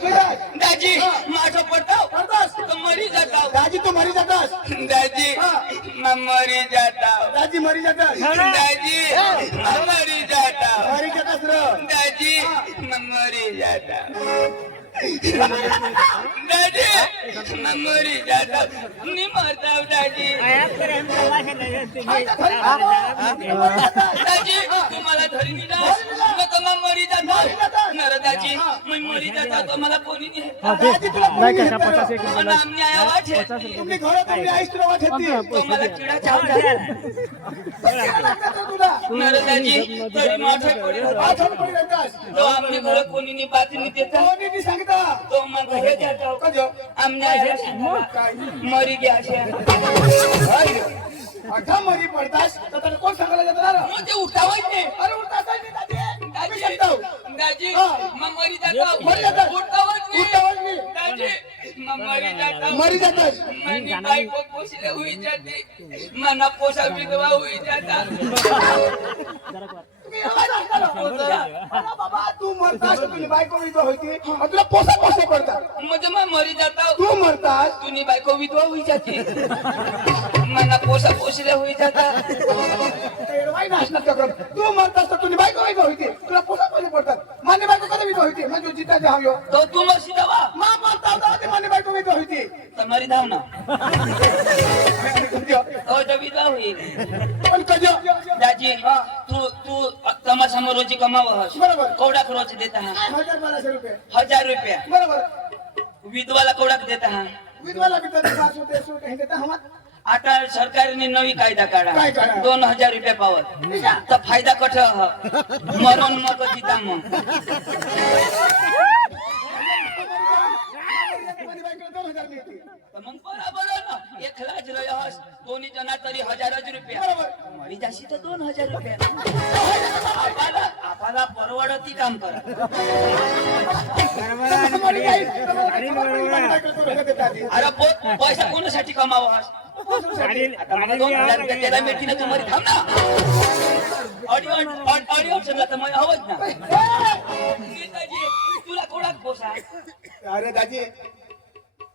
दाजी माझं पडताव तो मरी जाताव दाजी तू मरी जातास दाजी मैं मरी जाताव दाजी मरी जातास दाजी मैं मरी जाताव मरी जातास रे दाजी मैं मरी जाताव दाजी मैं मरी जाताव नहीं मरताव दाजी दाजी तुम्हाला धरी निघा नको मैं मरी जाताव नर दाजी मैं मरी जाताव तो मला कोणी नाही दाजी तुला नाही का 50 एक पण आमने आया वाचे तुम्ही घरात तुम्ही आईस तुला वाटती तो मला किडा चावला तुला नर दाजी तरी माझे पडे आठवण पडी जातास तो आमने घर कोणी नाही बात नाही देता कोणी नी सांगता तो मग हे जाताव कजो आमने आया मरी गया छे अठा मरी पडतास तर त्याला कोण सांगायला जाणार मुझे उठावत नाही अरे उठतास नाही दाजी दाजी सांगतो दाजी मैं मरी जाताव मरी जातास. उठावत उठावत नाही नाही. दाजी मैं मरी जाताव मरी जातास मनी बाई को पोसले हुई जाती मना पोसा विधवा हुई जाता बाबा तू मरतास तुझी बायको विधवा होती आणि तुला पोसा पोसा पडतात मुझे मैं मरी जाता तू मरतास तुनी बाई को विधवा हुई जाती मना पोसा पोसले हुई जाता एरवाई नाशना चक्र तू मरतास तर तुझी बायको विधवा होती तुला पोसा पोसा पडतात माने बायको कधी विधवा होती म्हणजे जिता जाव्यो तो तू मसी दवा मा मरता होता ते माने बायको विधवा होती तुम्हारी धाव ना ओ तो विधवा हुई पण कजो दाजी तू तू तमाशा रोजी कमावस बरोबर. कौडा रोज देता है 1200 रुपये 1000 रुपया बरोबर विधवाला कौडा देता है विधवाला भी तर 500 150 कहीं देता हम आता सरकारने नवी कायदा काढा काय काढा? 2000 रुपये पावत तर फायदा कठ मरण मग जिता मग मग बरोबर ना 1 लाख रस दोन्ही जना तरी 1000 रुपया मरी जाशी तर 2000 रुपया आपला परवडती काम करा अरे पैसा कोणासाठी कमावास आता मला 2000 रुपये त्याला मिळतील ना तुम्हाला थांब ना ऑडिओ समजा तर मला हवंच ना नेताजी तुला कोणाक पोसा अरे दाजी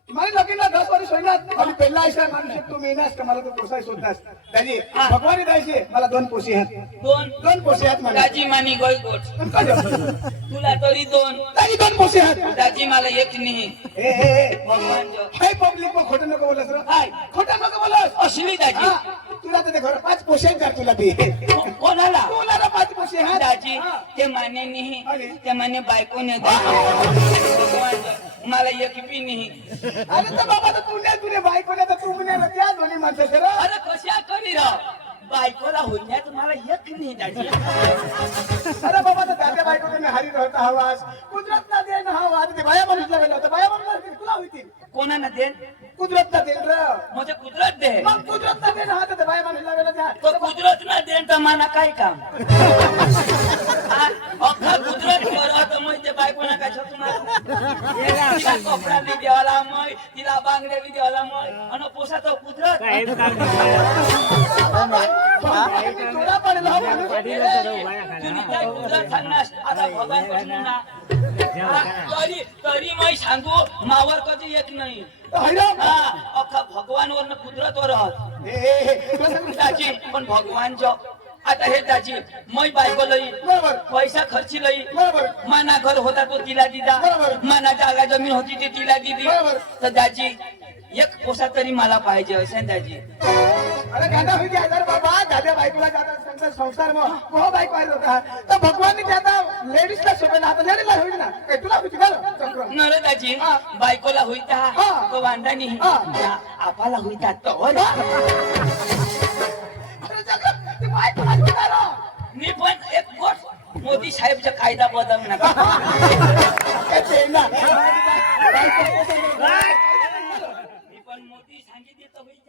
मला लगीन 10 वर्ष होईनात आणि पहिला आयशा माणूस तू मेनास का मला तो पोसाय शोधतास दाजी भगवान दायचे मला 2 पोशी आहेत दोन पोशी आहेत मला दाजी मानी गोय गोट तुला तरी 2 दाजी 2 पोशी आहेत दाजी मला एक नाही ए भगवान जो हाय पब्लिक को खोटं नको बोलस रे हाय खोटं नको बोलस असली दाजी तुला तर घर 5 पोशी आहेत तुला बी कोणाला तुला 5 पोशी आहेत दाजी ते माने नाही ते माने बायकोने भगवान जो मला एक बी नाही अरे तर बाबा तर तुने बायकोने तर तू म्हणे त्या दोन्ही माणसं सर अरे कशा करी राव बायकोला होण्यात मला एक नाही दाजी अरे बाबा तर दादा बायकोने हरी होता हवास कुदरत ना देन हवा ते बाया माणूसला गेला होता बाया माणूस तुला होती कोणाला देन कुदरत ना देन रे म्हणजे कुदरत दे मग कुदरत ना देन हा तर बाया माणूसला गेला त्या तो कुदरत ना देन तर मला काय काम अख्खा कुदरत करत मग ते बायकोना काय तुम्हाला तिला कपडा बी द्यावाला मग तिला बांगड्या बी द्यावाला मग आणि पोसा तो कुदरत तुला पडला तुम्ही काय कुदरत सांगणार आता भगवान पासून ना तरी तरी मी सांगू मावर कधी एक नाही अख्खा भगवानवर कुदरत वर दाजी पण भगवान जो आता हे दाजी मै बायको लई पैसा खर्ची लई माना घर होता तो तिला दिला माना जागा जमीन होती ती तिला दिली तर दाजी एक पोसा तरी मला पाहिजे असे दाजी अरे गादा होई हजार बाबा दादा बायकोला जाता संसार मग हो बायको आहे होता तर भगवान ज्यादा लेडीजला सोबत आता लेडीजला होईल ना काय तुला होती का नर दाजी बायकोला होईता तो वांदा नाही आपाला होईता तो मी पण एक गोष्ट मोदी साहेबचा कायदा बदल नका मी पण मोदी सांगितले तर होईल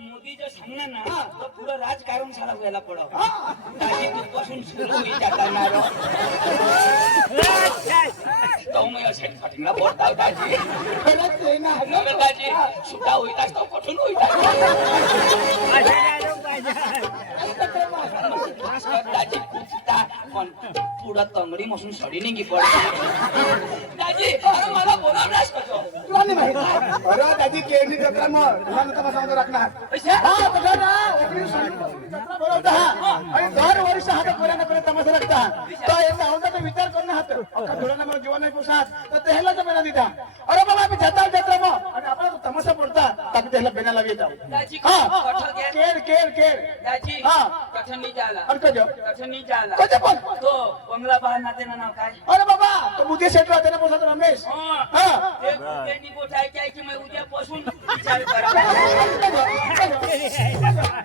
मोदी जो सांगणार ना तो पुढं राजकारण सारा व्हायला पडव दाजी पासून सुरू होईल करणार तो मी असे कठीण बोलता दाजी दाजी सुद्धा होईल तो कुठून होईल दाजी कुचता पण पुढं तंगडी मसून सडी निघी पडते दाजी अरे मला बोलावलास कसं तुला नाही माहित अरे दादी केळी जत्रा मग तुला नका सांगतो राखणार हा बघा ना ओपनिंग जत्रा बोलवता हा आणि दर वर्ष हात पर्यंत तमाशा लागता तो एकदा होता विचार करून हात थोडा मला जीवन नाही पोसात तर त्याला बेना दिता अरे बाबा आम्ही जत्रा मग आणि आपला तमाशा पडता तर त्याला बेना लागेल दाजी हा कठोर घ्या केर दाजी हा कठोर नाही झाला आणि कजो कठोर नाही झाला कजो पण तो बंगला बाहेर नाते ना नाव काय अरे बाबा तो मुझे सेट राहते ना पोसात रमेश हा ते त्यांनी गोठायचे की मी उद्यापासून विचार करा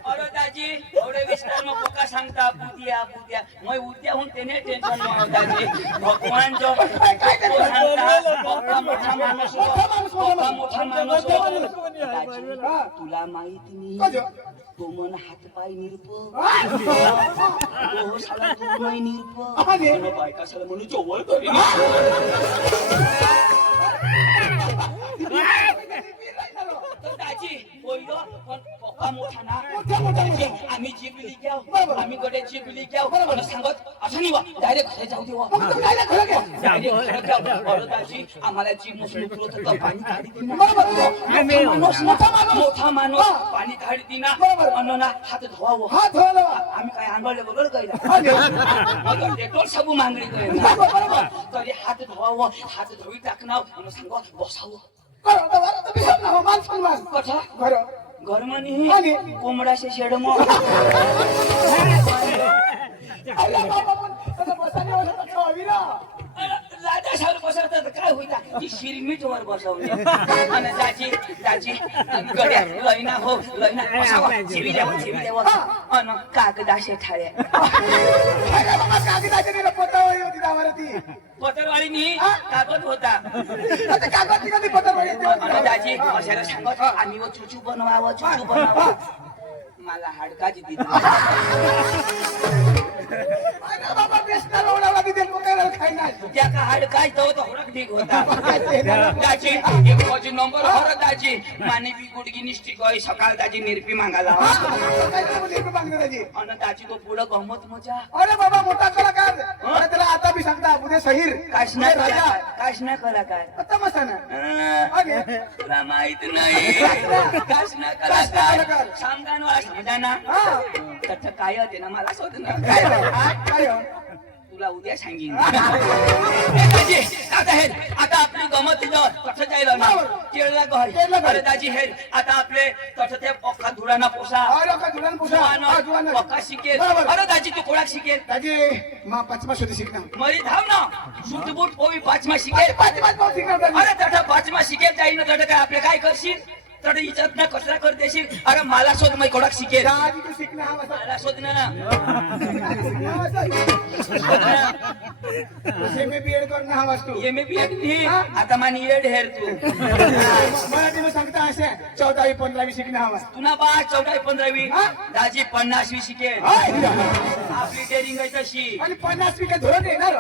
अरे दाजी एवढे विस्तार मग पोका सांगता बुद्या मग उद्याहून त्याने टेन्शन नाही दाजी भगवान जो मोठा माणूस दाजी तुला माहित नाही तो मन हात पाय निरप तू नाही निरप बायका साला म्हणून जवळ करी दाजी बोललो पण पप्पा मोठा ना आम्ही जिंकली घ्याव आम्ही कडे जिंकली घ्याव मला सांगत असं नाही वा डायरेक्ट घरी जाऊ देवा दाजी आम्हाला जीव नसून उतरत होता पाणी काढी मोठा माणूस पाणी काढी दिना म्हणून हात धुवावं आम्ही काय आंघोळले बरोबर काही डेटोल सबू मागणी करेल तरी हात धुवावं हात धुवी टाकणार म्हणून सांगा बसावं घर म्हणे कोंबडाशे शेड मग राजा साहेब बसवतात काय होईता की शिरमीट वर बसवले आणि दाजी गड्या लयना हो लयना बसावा जीवी देवा अन कागदाशे ठाळ्या पत्रवाळीनी कागद होता दाजी कशाला सांगत आम्ही चुचू बनवावं मला हाडकाची दिली त्याका हाडकाय तो हरक ठीक होता दाजी एक बाजू नंबर हर दाजी मानवी गुडगी निष्ठी गय सकाळ दाजी निर्पी मागायला आणि दाजी तो पुढं गमत मजा अरे बाबा मोठा कलाकार त्याला आता बी सांगता उद्या सहीर काशना कलाकार तमाशा ना तुला माहित नाही काशना कलाकार सामगानवाला समजा ना त्याचं काय होते ना मला शोध ना तुला उद्या सांगीन आता आपली गमत कसं जायला ना केळला घर अरे दाजी हे आता आपले कसं ते पक्का धुळाना पोसा पक्का शिकेल अरे दाजी तू कोणाक शिकेल दाजी मा पाचमा शोधी शिकणार मरी धाव ना सुटबूट पोवी पाचमा शिकेल अरे तठा पाचमा शिकेल जाईल ना तठा काय आपले काय करशील तर इज्जत ना कचरा कर देशील अरे मला शोध मी कोणाक शिकेल मला शोध ना आता मानी येड हेर तू मराठी सांगता असे 14वी 15वी शिकणे हवा तुला बा 14वी 15वी दाजी 50वी शिकेल आपली डेअरिंग आहे तशी आणि 50वी काय धोरण येणार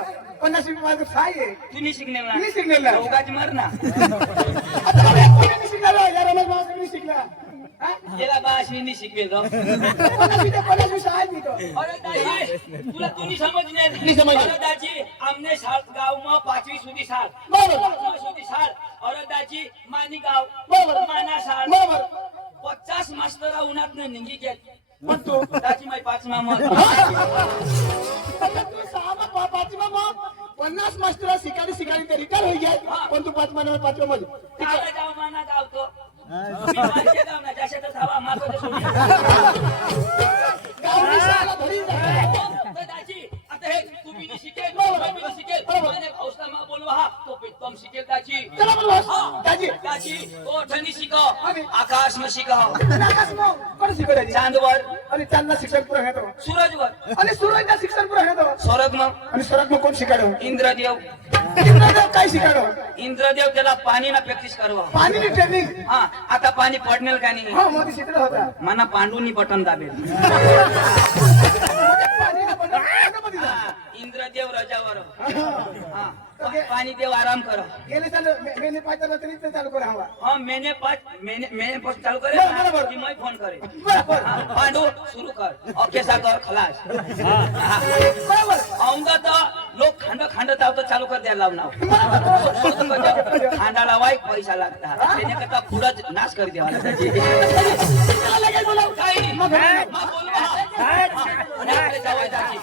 50वी माझं काय आहे तुम्ही शिकणे मी शिकलेला उगाच मर ना शिकला त्याला बा अश्विनी शिकेल तुला तुम्ही समजले दाजी आमने गाव मग 5वी सुधी साल 5वी सुधी साल और दाजी मानी गाव माना साल 50 मास्टर उन्हात निघी गेल पण तू दाजी माई 5मा मग 50 मास्टर शिकारी ते रिटायर होई गेल पण तू 5मा नंबर 5वा मध्ये गाव माना गाव तो आकाश में शिकाव चांदवर आणि चांदला शिक्षण पुरा घेतो सूरजवर आणि सूरजला शिक्षण पुरा घेतो स्वर्ग मग आणि स्वर्ग मग कोण शिकाडो इंद्रदेव काय शिकाडो इंद्रदेव त्याला पाणी ना प्रॅक्टिस करवा पाणी ट्रेनिंग हा आता पाणी पडनेल का नाही हा मोदी शिकला होता मना पांडूनी बटन दाबेल प्रजापती जा. इंद्रदेव रजावर हा. पाणी देव आराम कर गेले चालू मेने पाच तरी ते चालू करा हवा. हाँ मैंने पाँच चालू करे बरोबर. कि मैं फोन करे बरोबर. पांडू शुरू कर और कैसा कर खलास बरोबर. आऊंगा तो लोग खांड तो चालू कर द्या लावणार खांडा लावाय पैसा लागता त्याने करता पुढंच नाश कर द्यावा लागते काही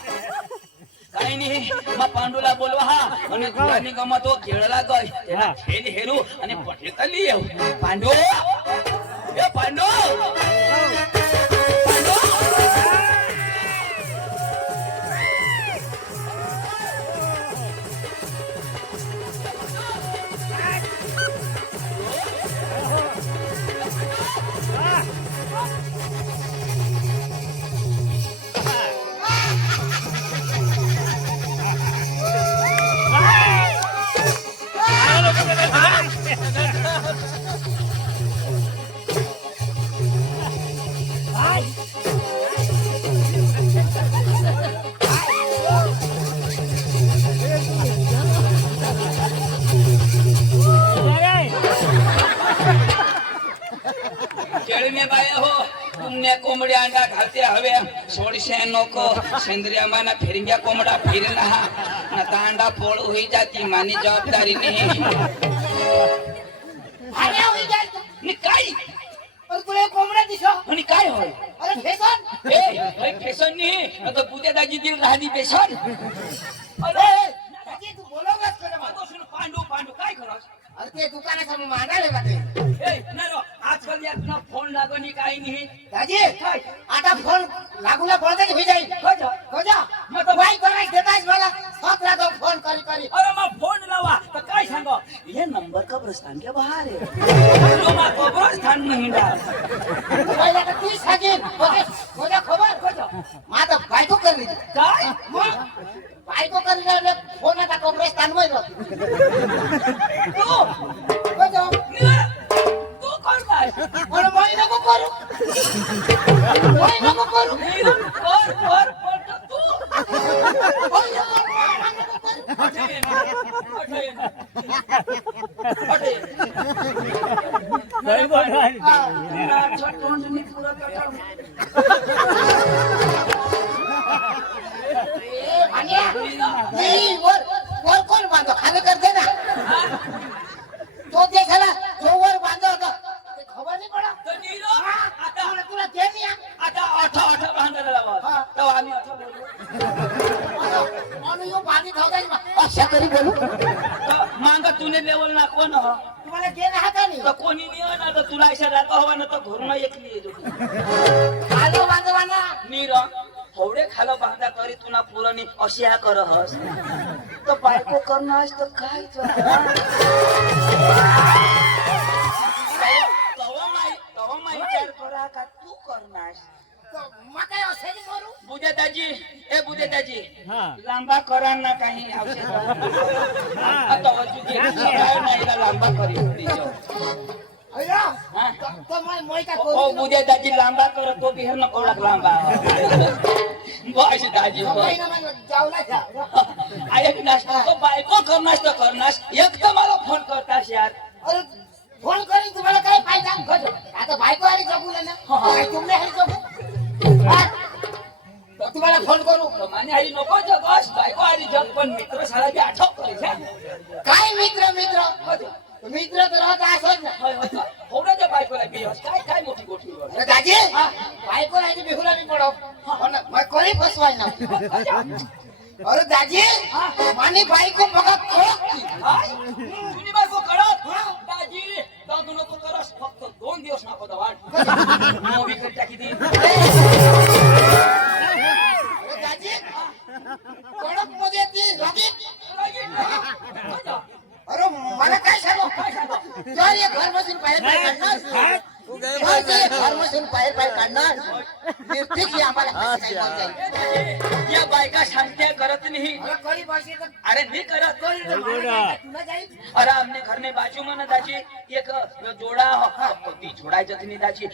काही नाही मग पांडूला बोलवा हा आणि तुला गमत हो खेळला गय त्याला खेळ हेरू आणि पटेकली येऊ पांडू ए पांडू खेळणे बाया हो तुमने कोंबड्या अंडा घालते हवे सोडशे नको सेंद्रिया माना फिरंग्या कोंबडा फिरला ना अंडा पोळ होई जाती मानी जबाबदारी नाही नि काय पण तुला कोंबड्या दिसो आणि काय होय अरे फेसन ए फेसन नाही आता पुत्या दाजी दिल राहदी फेसन अरे दादी तू बोलवलास का मला सुन पांडू पांडू काय करस अरे ते दुकानाचा मग मागायला का ते ए नाही आजकाल यातना फोन लागणी काही नाही दादी काय आता फोन लागूला बोलते की जाईल खोजा खोजा मग तो बाई करायच देतायस मला सातला तो फोन करी करी अरे मग फोन लावा तर काय सांगो ये नंबर कब्रस्तान के बाहर है तो मग कब्रस्तान नहीं डाल पहिला तर 30 हाजीर खोजा खबर खोजा माझा बायको करली काय मग बायको करली फोन आता कब्रस्तान मध्ये तू खोजा तू कोण काय अरे moi नको करू moi नको करू कर तू moi नको करू नाही वर वर कोण बांधतो खाली करते ना तो देखाला जो वर बांधतो होता ते खबर नाही पडा तुला ते नाही म्हणून यो बांधी धावता अशा करी बोलू मांग तुने लेवल ना कोण तुम्हाला ते नाही का नाही तर कोणी नाही ना तर तुला अशा जातो हवा ना तर घरून एकली येतो आलो बांधवाना नीर थोडे खालं बांधा करी तुला पुरणी अशी ह्या कर हस तर बायको करणं तर काय तवा विचार करा का तू करणार मग काय असे करू बुद्या दाजी लांबा करा ना काही औषध लांबा करी अय्या हा? तो moi का ओ करू बुद्या दाजी लांबा कर तो बिहार न कोळाक लांबा बस दाजी महिना मध्ये जावला जा ऐक नास तो बायको करनास एक तर मला फोन करतास यार अरे फोन करीन तुम्हाला काय फायदा आता बायको आली जगूला ना काय तुमने हरी जगू हा? तर तुम्हाला फोन करू माने हरी नको जगस बायको हरी जग पण मित्र साला बी आठव करे काय मित्र मित्र तर राहत असत ना थोड्याच्या बायकोला बियस काय मोठी गोष्टी अरे दाजी बायको राहिली बिहुला मी पडो मग कोणी फसवाय ना अरे दाजी मानी बायको बघा तुझी बायको कळत दाजी दादू नको करस फक्त 2 दिवस नको वाट मूवी करता किती अरे दाजी कडक मध्ये ती अरे मला काय सांगू जर ये घर बसून बाहेर काढणार घर बसून बाहेर काढणार निर्थिक आम्हाला या बायका सांगते करत नहीं करी बसे अरे नहीं करत तुला जाईल अरे हमने घर में बाजू में ना दाजी एक जोडा ती जोडायचं नाही दाजी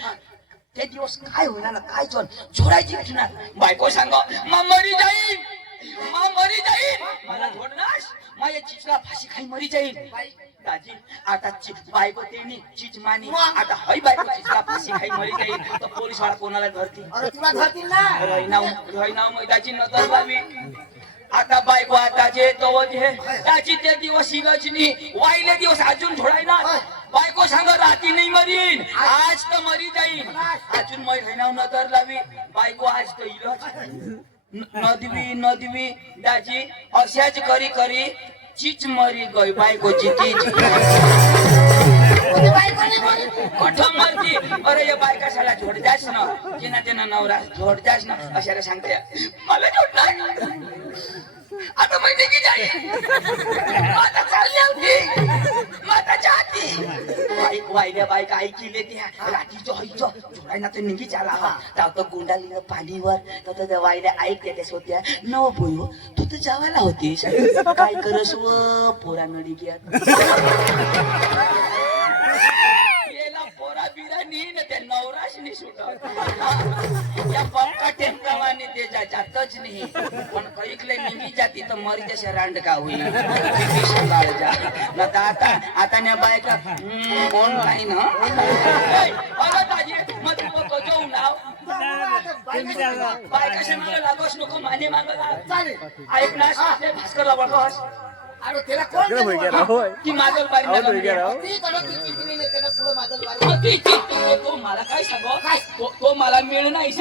ते दिवस काय होणार ना काय जोडायची भेटणार बायको सांग मरी जाईल मा मरी जाईल मला जोडनास माझ्या चिचला फाशी खाई मरी जाईल दाजी आता बायको तेनी चिच मानी आता हई बायको चिचला फाशी खाई मरी जाईल तर पोलीस वाला कोणाला धरतील अरे तुला धरतील ना रहिनाव मैदाची नजर लावी आता बायको आता जे तो जे त्याची ते दिवस इलचनी वाईले दिवस अजून झोडायना बायको सांग राती नाही मरीन आज तर मरी जाईल अजून मै रहिनाव नजर लावी बायको आज तर इलच नदवी दाजी अशाच करी करी चीच मरी गई बायकोची चीच कठम मरती अरे या बायका साला झोड जास ना जेना तेना नवरा झोड जास ना अशाला सांगते मला झोड नाही आता माहिती की जाई आता चालली होती माता जाती बाईक वाईल्या बाईक ऐकी लेते रात्रीचं हईचं झोडायना तर निघी चाला हा तर गुंडालीनं पाणीवर तर त्या वाईल्या ऐकते त्यास होत्या नव बोयो तू तर जावायला होतीस काय करस व पोरा नडी घ्या पोरा बिरा नी त्या नवराश नि सुटत या पक्का टेमकावाने ते जातच नाही पण कैकले निघी जाती तर मरी जसे रांड का होईल आता न्या बायका कोण नाही ना अगं ताजी मग तू जाऊ नाव बायकाशी मागे लागोस नको माने मागे ऐक ना भास्करला बघस अरे त्याला कोण की मागल बारी तो मला काय सांगो तो मला मिळ नाही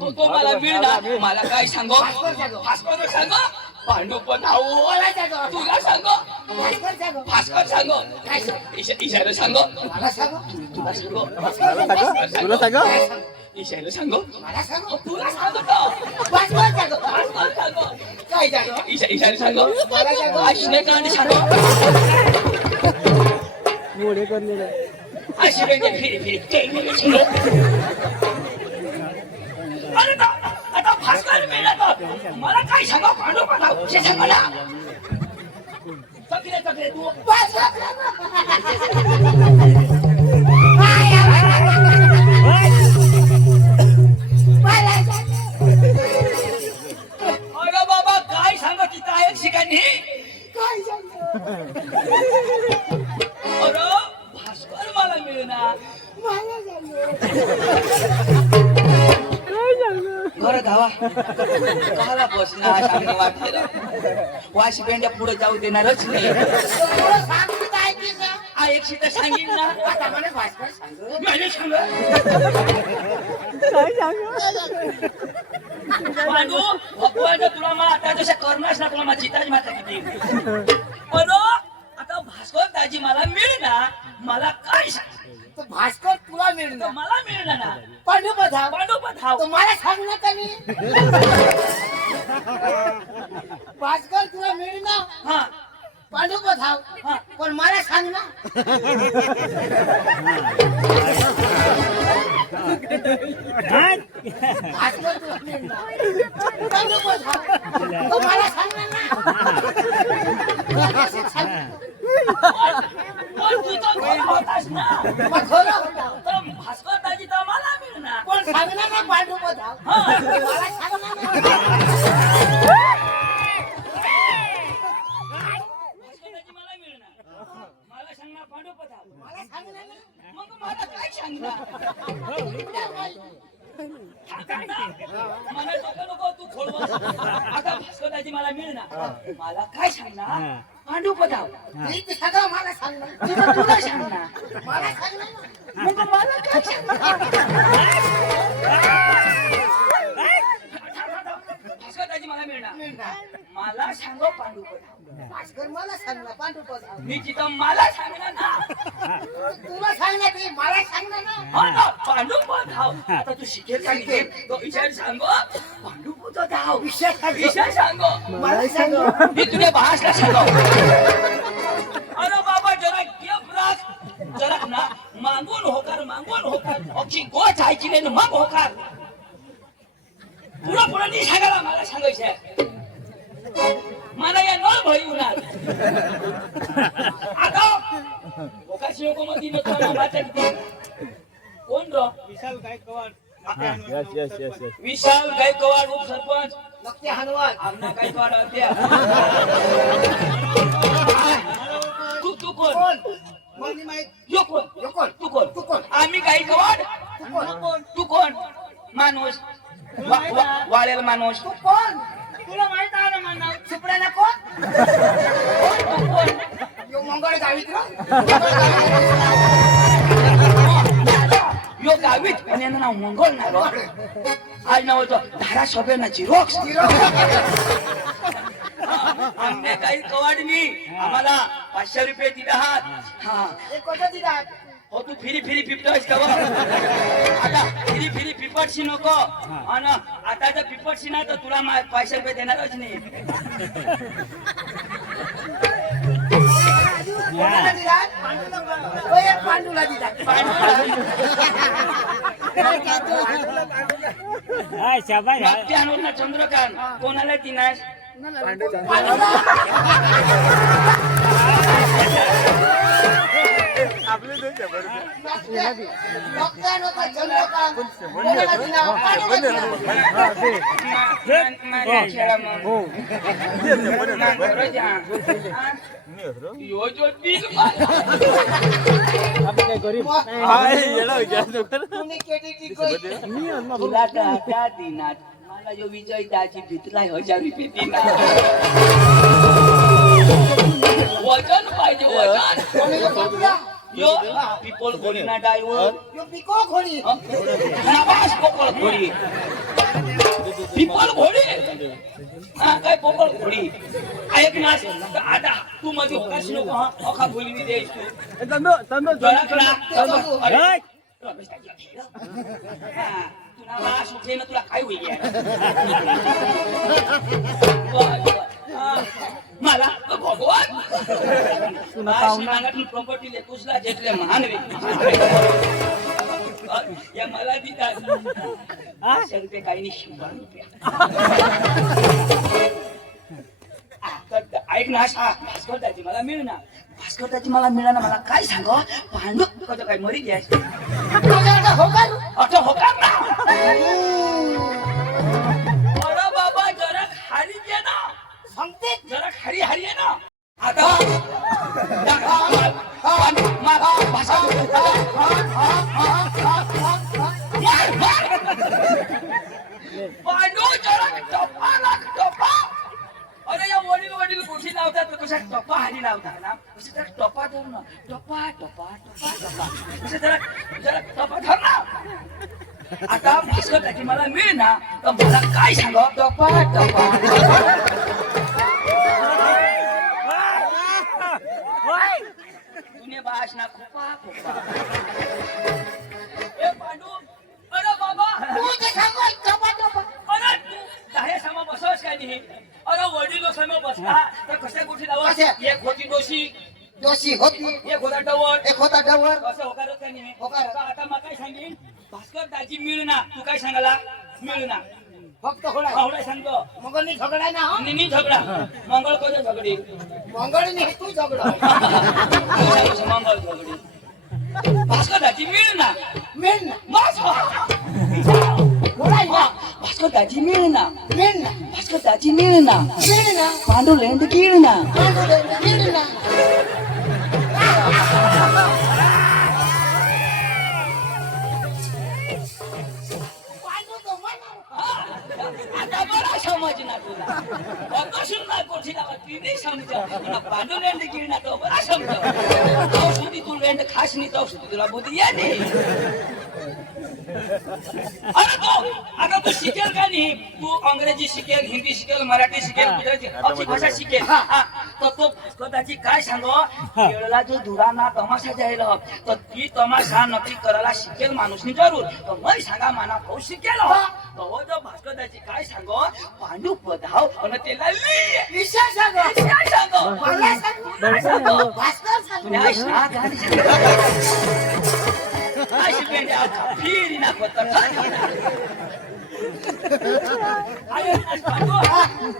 तो मला मिळ ना मला काय सांगो भास्कर सांगो पांडू पण तुला सांगो भास्कर सांगो इशारा सांगो तुला सांगो इशारा सांगो तुला सांगो काय जागो इशारा सांगो अश्ने कांड सांगो मोडे करलेलं अशी म्हणजे फिरी अरे आता भास्कर मिळत मला काय सांगा पांडू पण विषय सांगा ना तकले तू अरे बाबा काय सांगा तिथं आहे ठिकाणी काय सांग अरे भास्कर मला मिळणार घर धावा कहाला बसणार सांगणे वाटेला वाशी पेंड्या पुढे जाऊ देणारच नाही एक सीट सांगीन ना आता मला भास्कर सांग मला सांग पांडू भगवान तुला मला आता जसं करणारच ना तुला माझी चिताच माता किती पण आता भास्कर दाजी मला मिळणार मला काय सांग तो भास्कर तुला मिळणार मला मिळणार ना पांडुपत हाव तो मला सांग ना कमी भास्कर तुला मिळणार हा पांडुपत हाव पण मला सांग ना भास्कर तुला मिळणार पांडुपत हाव तो मला सांग ना पण तू तर खरा होतास ना मग खरं होतं. तर भास्कर दाजी तर मला मिळणार पण सांगणार ना पांडुपत हाव हा मला सांगणार ना भास्कर दाजी मला मिळणार मला सांगणार पांडुपत हाव मला सांगणार ना मग मला काय सांगणार मला नको तू खोलवा आता भास्कर दाजी मला मिळणार मला काय सांगणार पांडुपत हाव मी ते सगळं मला सांगणार तुझं तुला सांगणार मला सांगणार ना मग मला काय सांगणार भास्कर दाजी मला मिळणार मला सांगो पांडुपत भास्कर मला सांगणार पांडुपत हाव मी तिथं मला सांगणार ना तुला सांगणार की मला सांगणार ना हा ना पांडुपत हाव आता तू शिकेल का नाही तो विचार सांगो पांडुपत हाव विषय सांगो मला सांग मी तुझ्या भाषला सांगो अरे बाबा जरा गेप राख जरा ना मागून होकार अक्षी गोच ऐकी नाही मग होकार पुढं पुढं नाही सांगायला मला सांगायचं मला या नळ भरी उन्हात आता ओकाशी नको मध्ये नको कोण र विशाल गायकवाड विशाल गायकवाड उपसरपंच नक्की हनुमान आमना गायकवाड होत्या तू कोण मला नाही माहित यो कोण यो कोण? तू कोण तू कोण? आम्ही गायकवाड तू कोण माणूस वाळेल माणूस तू कोण तुला माहित आहे ना माझं नाव सुपड्याला कोण तू कोण यो मंगळ गावीत ना यो गावीत आणि यानं नाव मंगळ ना रो आज नाव होतं धारासभ्य ना झिरोक्स आमने काही कवाडनी आम्हाला 500 रुपये दिले आहात हा एक कोणता दिला हो तू फिरी फिरी पिपटोस का आता फिरी फिरी पिपटशी नको आणि आता जर पिपटशी ना तर तुला 500 रुपये देणारच नाही कोणाला दिला तो एक पांडूला दिला त्यानुसार चंद्रकांत कोणाला दिनास डॉक्टर होता चंद्रकांत कोणाला दिला पांडूला तुम्ही केटी तुला त्या दिनात मला जो विजय त्याची भितला 1000 रुपये दिना वजन पाहिजे वजन यो पीपल घोडी ना ड्रायव्हर यो पिको खोडी नाबास पोकळ घोडी पीपल घोडी हा काय पोकळ घोडी ऐक ना आता तू मध्ये होकाश नको हा अखा घोडी मी देईस तू जरा तुला तुला वास उठे ना तुला काय होईल मला भगवान प्रॉपर्टी लेकुसला जेटले महान रे या मला देतात 500 रुपये काही नाही 100 रुपये ऐक ना भास्करताची मला मिळणार भास्करताची मला मिळणार मला काय सांग पांडू कसं काय मरी घ्यायचं होकार ना अरे बाबा जरा खाली घे ना सांगते जरा खाली हरी आहे ना आता पांडू जरा टप्पा अरे या वडील वडील कुठे लावतात कशा टप्पा हारी लावतात ना कसं जरा टप्पा धर ना टप्पा कसं जरा टप्पा धर ना आता भास्करताची मला मिळ ना तर मला काय सांग टप्पा तुने बाश ना खोपा ए पांडू अरे बाबा तू ते सांगो टपा अरे तू धारे समोर बसवस काय नाही अरे वडील समोर बसला तर कशा कुठे लावस एक होती दोषी होती एक होता डवर एक होता डवर असं होकारच काय नाही होकार. आता मग काय सांगेन भास्कर दाजी मिळ ना तू काय सांगाला मिळ ना फक्त होडा आवडा सांगतो मंगळनी झगडा ना हा निनी झगडा मंगळ कोण झगडी मंगळनी तू झगडा मंगळ झगडी भास्कर दाजी मिळ ना मेन बस होडा या भास्कर दाजी मिळ ना मेन भास्कर दाजी मिळ ना मेन ना पांडू लेंड कीळ ना मेन ना पांडू तो मना आता बरा समज ना तुला कसून ना कोठी लावा तिने समज पांडू लेंड कीळ ना तो बरा समज औषधी तू लेंड खास नाही तो तुला बुद्धी या नाही आता तू शिकेल का नाही तू अंग्रेजी शिकेल हिंदी शिकेल मराठी शिकेल गुजराती अशी भाषा शिकेल तर तो कदाचित काय सांगो केळला जो धुराना तमाशा जायला तर ती तमाशा नक्की करायला शिकेल माणूसनी जरूर तर मग सांगा माना भाऊ शिकेल तो जो भास्करदाची काय सांगो पांडू पधाव आणि त्याला विशेष सांगो काय सांगो मला सांगो काय सांगो भास्कर सांगो काय सांग अशी पेंड्या फिरी ना अरे सांगू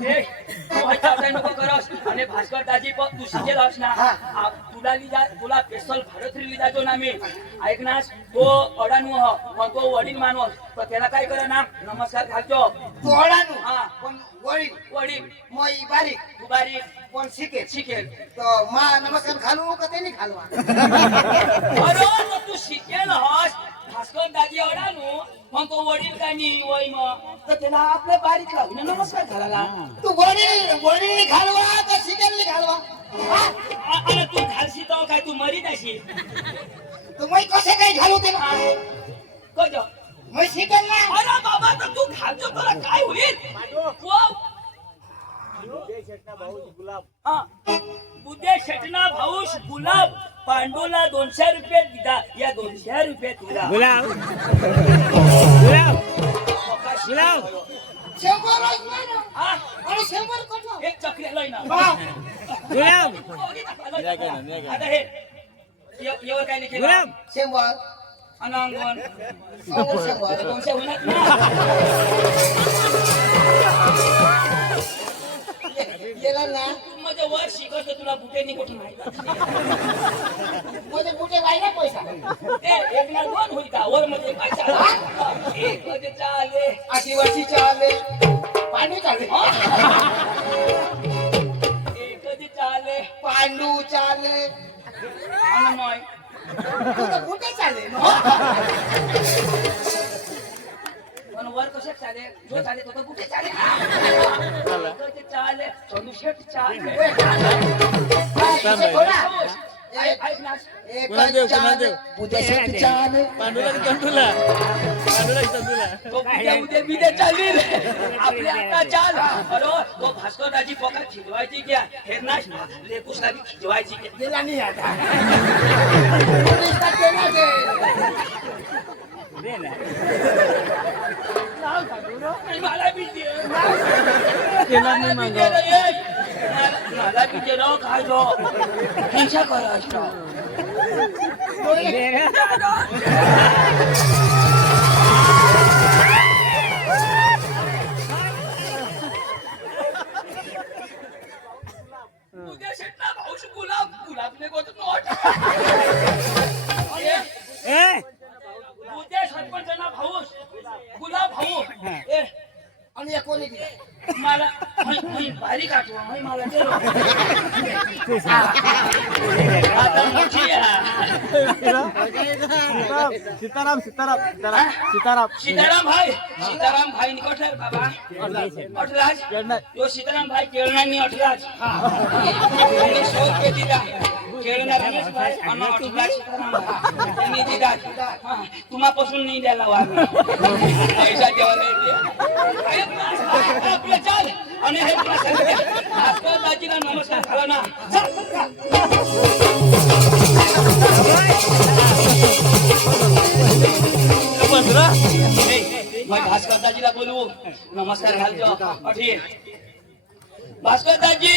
ए तू हटावताय नको करस आणि भास्कर दाजी पण तू शिकेलस ना तुला स्पेशल भारतरी लिजाजो ना मी ऐकनास तो अडाणू ह पण तो वडील माणूस तर त्याला काय करे ना नमस्कार घालतो तू अडाणू हा पण वडील वडील मग बारीक तू बारीक पण शिकेल शिकेल तर मा नमस्कार घालू का त्यांनी घालवा अरे मग तू शिकेल हस भास्कर दाजी अडाणू मग तो वडील काय नाही वय मग तर त्याला आपल्या बारीक लागून नमस्कार घालायला तू वडील घालवा का शिकेल घालवा अरे तू घालशी तो काय तू मरीत अशी तू मग कसे काय घालू ते कज मग शिकेल ना अरे बाबा तर तू घालतो तुला काय होईल उद्या शेटना भाऊस गुलाब पांडूला 200 रुपये दिला या 200 रुपये तुला गुलाब गुलाब शंभर हा आणि 100 कटवा एक चक्री लय ना गुलाब आता हे एवढं काय लिखेल गुलाब 100 अनांगण 100 200 होणार ना गेला ना तू माझ्या वर शिकत तुला बुटेनी कुठे माहिती मध्ये कुठे वायला पैसा ते एक ना दोन होईल का वर मध्ये काय चालला एक मध्ये चाले आदिवासी चाले पांडू चाले एक मध्ये चाले पांडू चाले आणि मग तू तर कुठे चाले पण वर कसे चाले जो चाले तो तर कुठे चाले कसे चाले चंदुशेट चाले ऐक ना पांडुला की तंटूला पांडुला की तंटूला तो उद्या बिद्या चालील आपली आता चाल अरे तो भास्कर दाजी पोका खिजवायची क्या हेरनाश लेकुसला बी खिजवायची क्या गेला नाही आता दे ना मला बी दे केला नाही मागं. मला बी दे राव काय जो हिंसा करायचं दे ना. उद्या शेटला भाऊश गुलाबने गोत नोट ए उद्या सरपंचांना भाऊस गुलाब भाऊ ए आणि कोणी दिला मला बारीक आठवा मला दे रो. आता मोठी आहे. सीताराम सीताराम भाई निकट है बाबा अठराज यो सीताराम भाई केळना नी अठराज आणि शोध के दिला केळना रमेश भाई आणि अठराज सीताराम भाई त्यांनी दिला तुम्हापासून नाही द्यायला वाग पैसा देवाला येते आपलं चाल आणि हे भास्कर दाजीला नमस्कार झाला ना मैं भास्कर दाजीला बोलू नमस्कार घालतो भास्कर दाजी